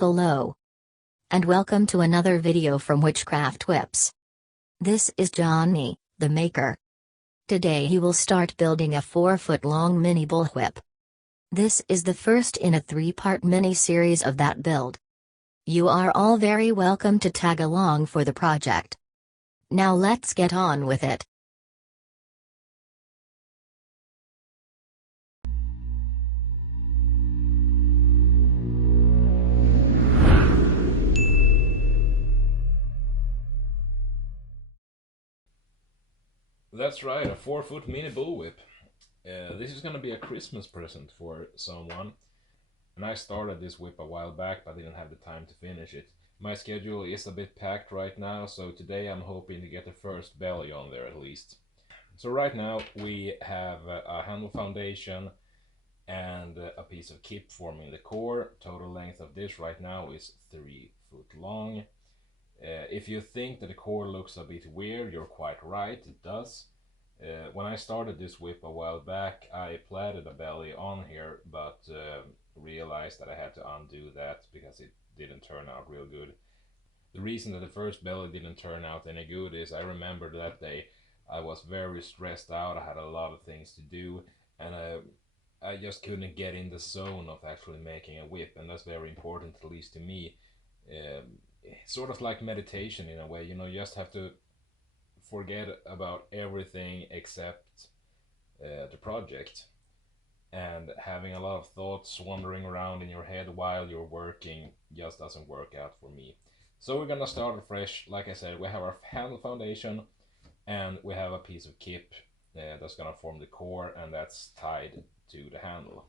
Hello. And welcome to another video from Witchcraft Whips. This is Johnny, the maker. Today he will start building a 4-foot-long mini bullwhip. This is the first in a 3-part mini-series of that build. You are all very welcome to tag along for the project. Now let's get on with it. That's right, a 4-foot mini bullwhip. This is gonna be a Christmas present for someone. And I started this whip a while back, but didn't have the time to finish it. My schedule is a bit packed right now, so today I'm hoping to get the first belly on there at least. So right now we have a handle foundation and a piece of kip forming the core. Total length of this right now is 3 foot long. If you think that the core looks a bit weird, you're quite right, it does. When I started this whip a while back, I plaited a belly on here, but realized that I had to undo that because it didn't turn out real good. The reason that the first belly didn't turn out any good is I remember that day I was very stressed out, I had a lot of things to do, and I just couldn't get in the zone of actually making a whip, and that's very important, at least to me. Sort of like meditation in a way, you know, you just have to forget about everything except the project, and having a lot of thoughts wandering around in your head while you're working just doesn't work out for me. So we're gonna start afresh. Like I said, we have our handle foundation and we have a piece of kip that's gonna form the core, and that's tied to the handle.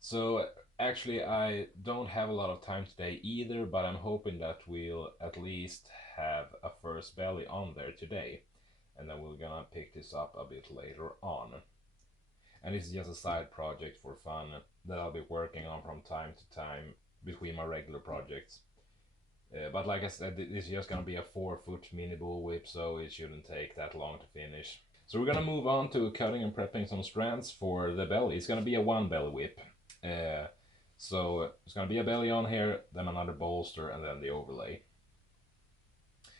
So actually I don't have a lot of time today either, but I'm hoping that we'll at least have a first belly on there today, and then we're gonna pick this up a bit later on. And this is just a side project for fun that I'll be working on from time to time between my regular projects. But like I said, this is just gonna be a 4-foot mini bullwhip, so it shouldn't take that long to finish. So we're gonna move on to cutting and prepping some strands for the belly. It's gonna be a 1-belly whip. So it's gonna be a belly on here, then another bolster, and then the overlay.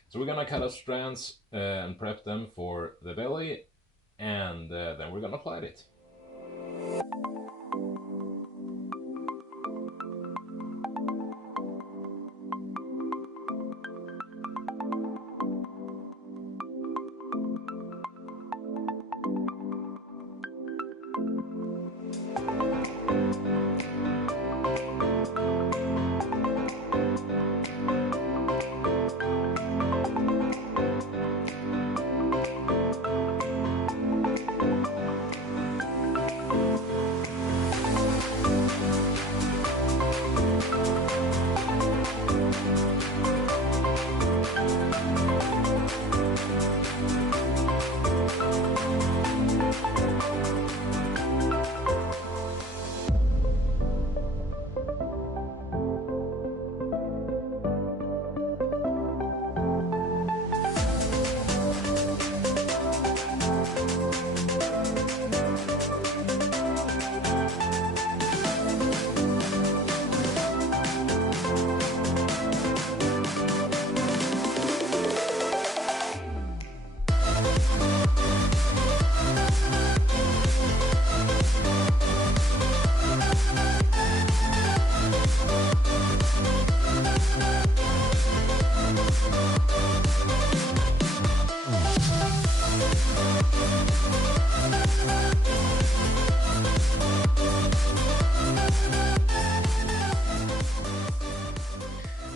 So we're gonna cut up strands and prep them for the belly, and then we're gonna plait it.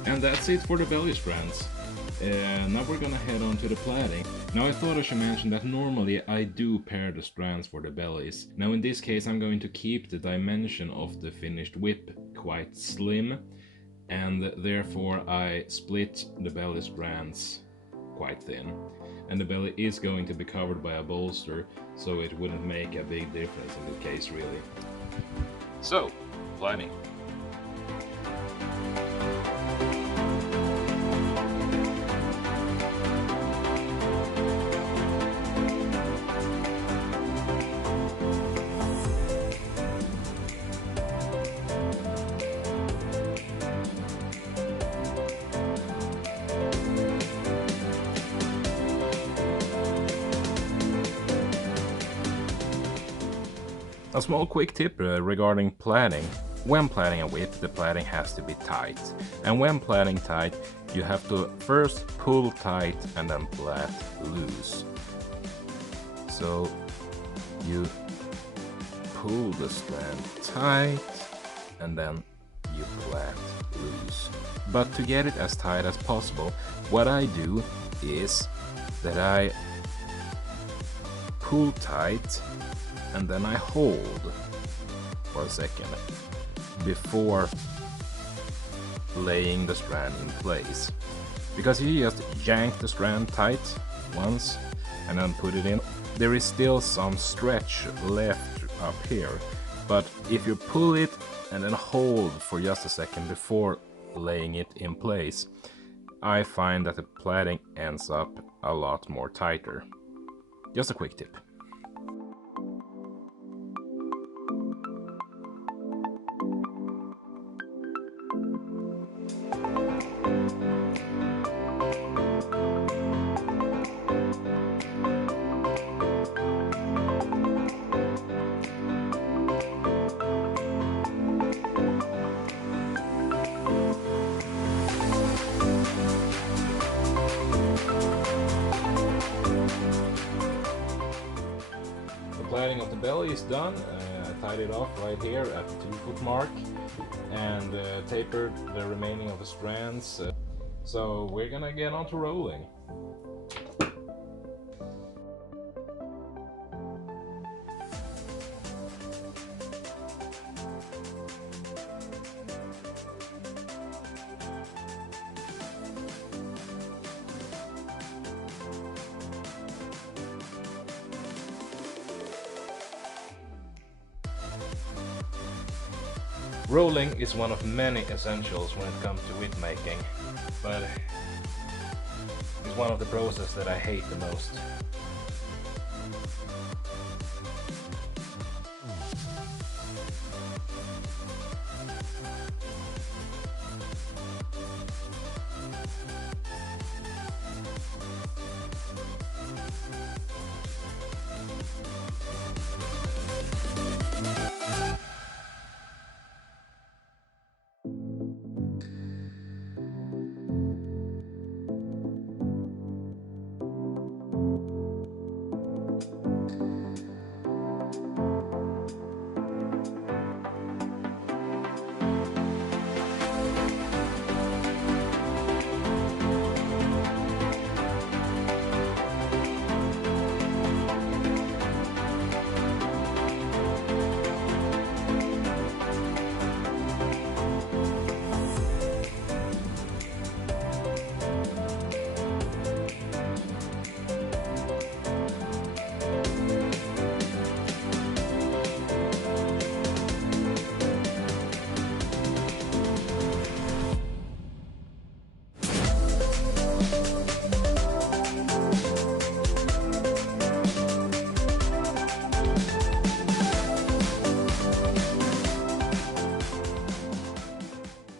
And that's it for the belly strands. Now we're gonna head on to the plaiting. Now I thought I should mention that normally I do pair the strands for the bellies. Now in this case I'm going to keep the dimension of the finished whip quite slim, and therefore I split the belly strands quite thin. And the belly is going to be covered by a bolster, so it wouldn't make a big difference in the case really. So, plaiting. A small quick tip regarding plaiting. When plaiting a whip, the plaiting has to be tight. And when plaiting tight, you have to first pull tight and then plait loose. So you pull the strand tight and then you plait loose. But to get it as tight as possible, what I do is that I pull tight and then I hold for a second before laying the strand in place. Because if you just yank the strand tight once and then put it in, there is still some stretch left up here. But if you pull it and then hold for just a second before laying it in place, I find that the plaiting ends up a lot more tighter. Just a quick tip. Plaiting of the belly is done. I tied it off right here at the 2-foot mark and tapered the remaining of the strands. So we're gonna get on to rolling. Rolling is one of many essentials when it comes to whip making, but it's one of the processes that I hate the most.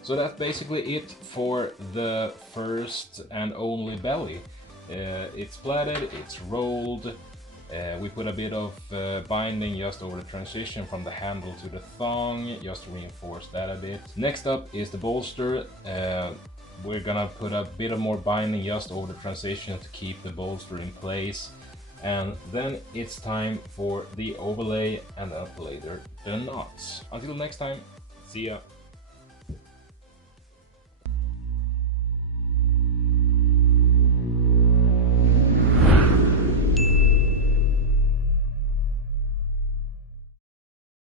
So that's basically it for the first and only belly. It's plaited, it's rolled, we put a bit of binding just over the transition from the handle to the thong, just to reinforce that a bit. Next up is the bolster. We're gonna put a bit of more binding just over the transition to keep the bolster in place. And then it's time for the overlay and then later the knots. Until next time, see ya!